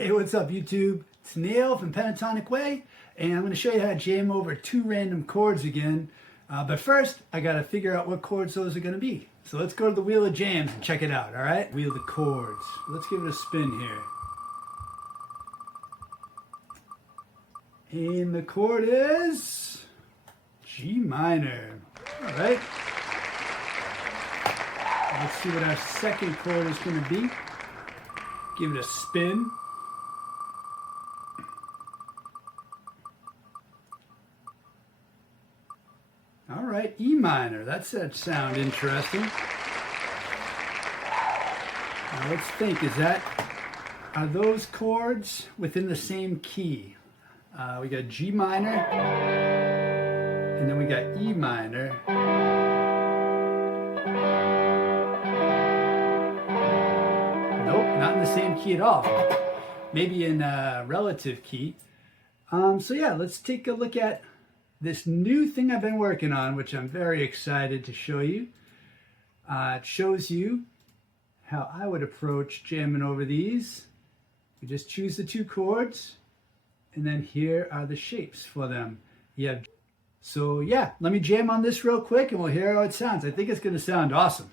Hey, what's up YouTube? It's Neil from Pentatonic Way, and I'm going to show you how to jam over two random chords again. But first, I got to figure out what chords those are going to be. So let's go to the Wheel of Jams and check it out, all right? Wheel of Chords. Let's give it a spin here. And the chord is G minor. All right. Let's see what our second chord is going to be. Give it a spin. All right, E minor. That sound interesting. Now let's think, are those chords within the same key? We got G minor, and then we got E minor. Nope, not in the same key at all. Maybe in a relative key. So yeah, let's take a look at this new thing I've been working on, which I'm very excited to show you. It shows you how I would approach jamming over these. You just choose the two chords, and then here are the shapes for them. So yeah, let me jam on this real quick and we'll hear how it sounds. I think it's going to sound awesome.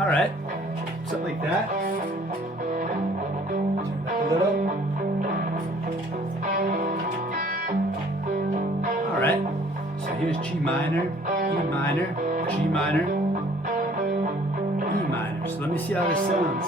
All right, something like that. Turn that a little. All right, so here's G minor, E minor, G minor, E minor. So let me see how this sounds.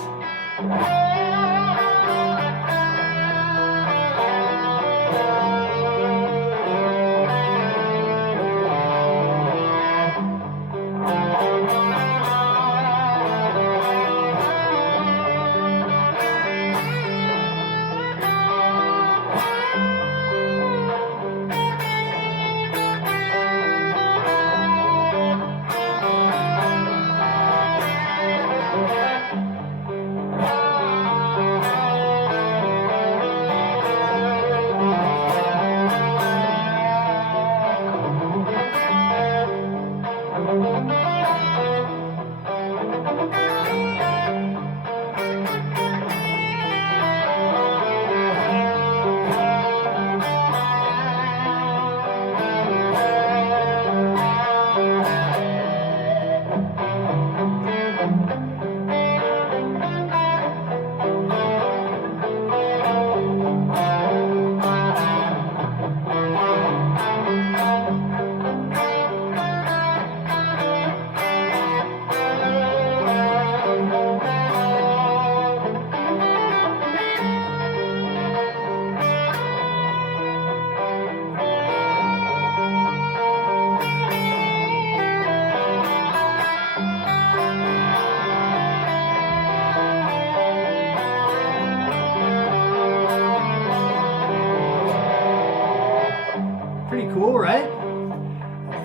Pretty cool, right?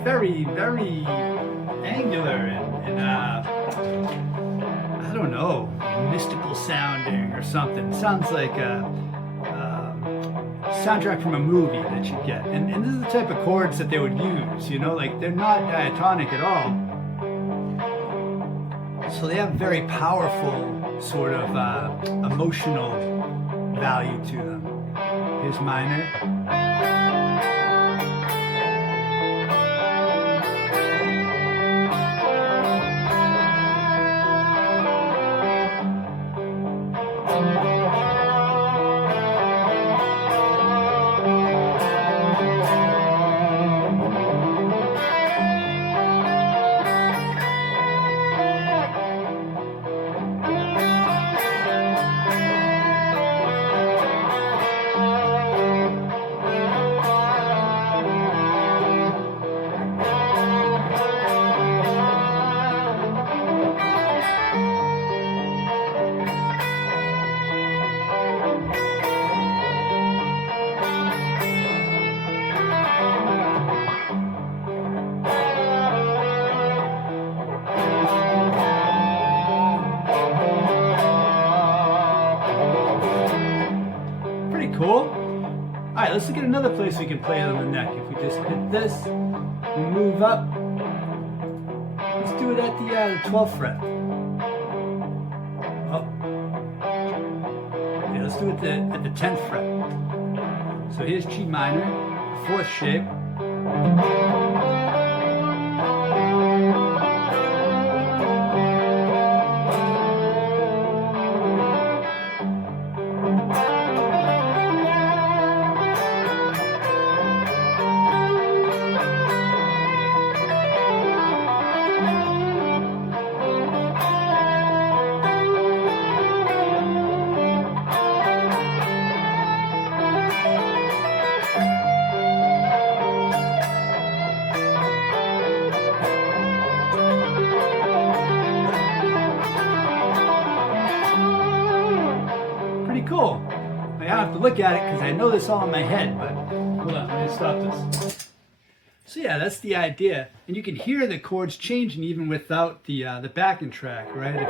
Very, very angular and I don't know, mystical sounding or something. Sounds like a soundtrack from a movie that you get. And this is the type of chords that they would use, you know, like they're not diatonic at all. So they have very powerful sort of emotional value to them. Here's minor. right, let's look at another place we can play it on the neck. If we just hit this, we move up. Let's do it at the 12th fret. Oh. Yeah, let's do it at the 10th fret. So here's G minor, 4th shape. Cool. I don't have to look at it because I know this all in my head, but hold on, let me stop this. So yeah, that's the idea. And you can hear the chords changing even without the backing track, right?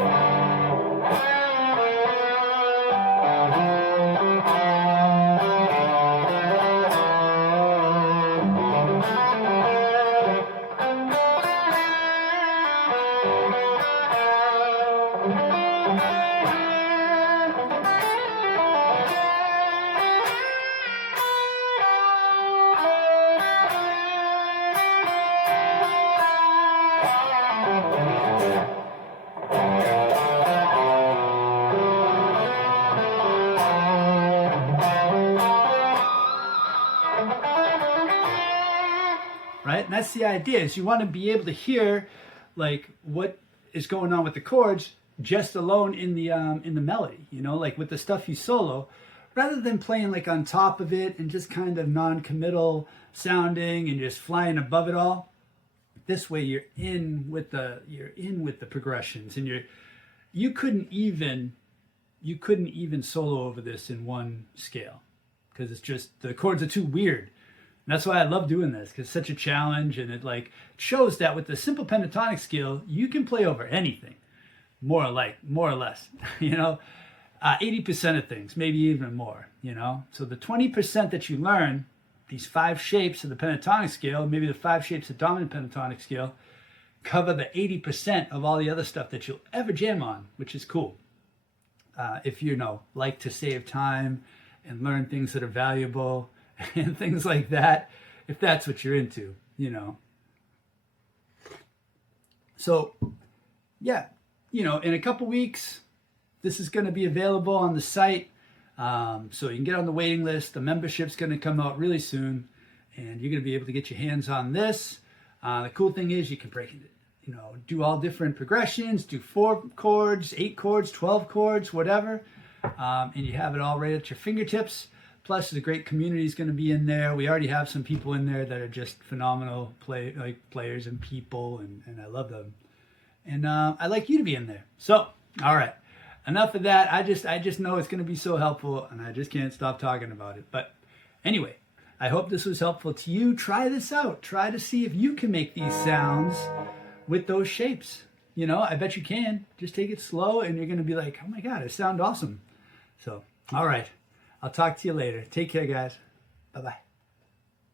Right? And that's the idea, is you want to be able to hear like what is going on with the chords just alone in the melody, you know, like with the stuff you solo, rather than playing like on top of it and just kind of non-committal sounding and just flying above it all. This way you're in with the progressions, and you couldn't even solo over this in one scale because it's just the chords are too weird. And that's why I love doing this, because it's such a challenge, and it like shows that with the simple pentatonic scale, you can play over anything, more or less, you know, 80% of things, maybe even more, you know. So the 20% that you learn, these 5 shapes of the pentatonic scale, maybe the 5 shapes of dominant pentatonic scale, cover the 80% of all the other stuff that you'll ever jam on, which is cool. If you know, like to save time and learn things that are valuable and things like that, if that's what you're into, you know. So yeah, you know, in a couple weeks, this is going to be available on the site. So you can get on the waiting list. The membership's going to come out really soon, and you're going to be able to get your hands on this. The cool thing is you can break it, you know, do all different progressions, do 4 chords, 8 chords, 12 chords, whatever. And you have it all right at your fingertips. Plus, the great community is going to be in there. We already have some people in there that are just phenomenal players and people, and I love them. And I'd like you to be in there. So, all right, enough of that. I just know it's going to be so helpful, and I just can't stop talking about it. But anyway, I hope this was helpful to you. Try this out. Try to see if you can make these sounds with those shapes. You know, I bet you can. Just take it slow, and you're going to be like, oh my God, it sounds awesome. So, all right. I'll talk to you later. Take care, guys. Bye-bye.